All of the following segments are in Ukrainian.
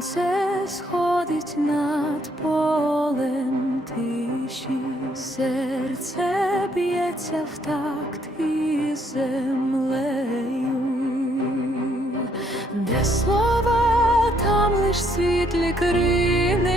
Сонце сходить над полем тиші, серце б'ється в такт і землею, де слова там лиш світлі криниці.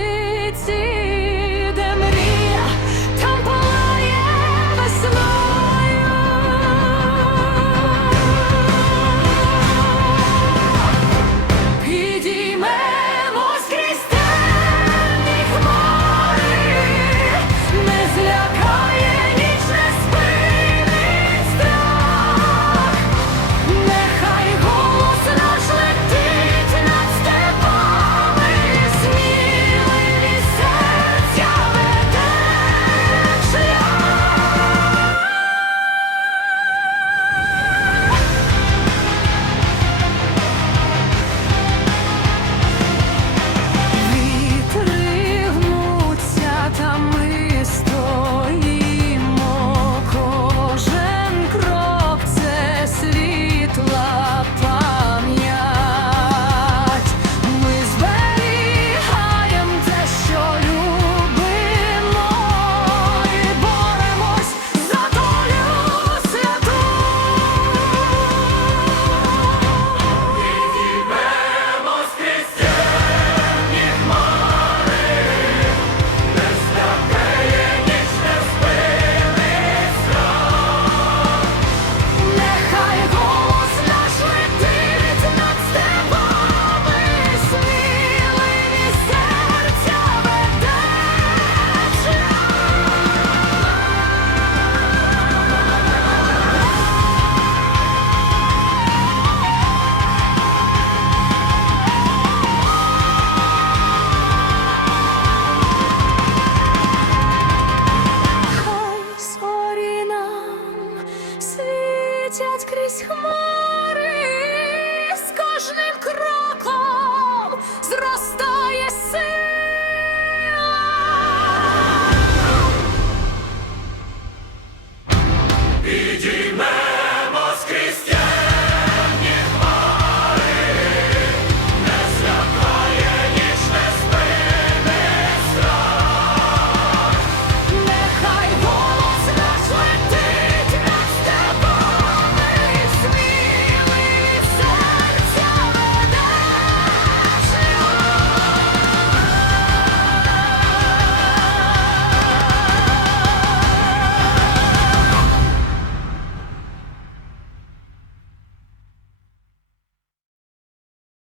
летить крізь хмари, з кожним кроком зростає сила. Іди!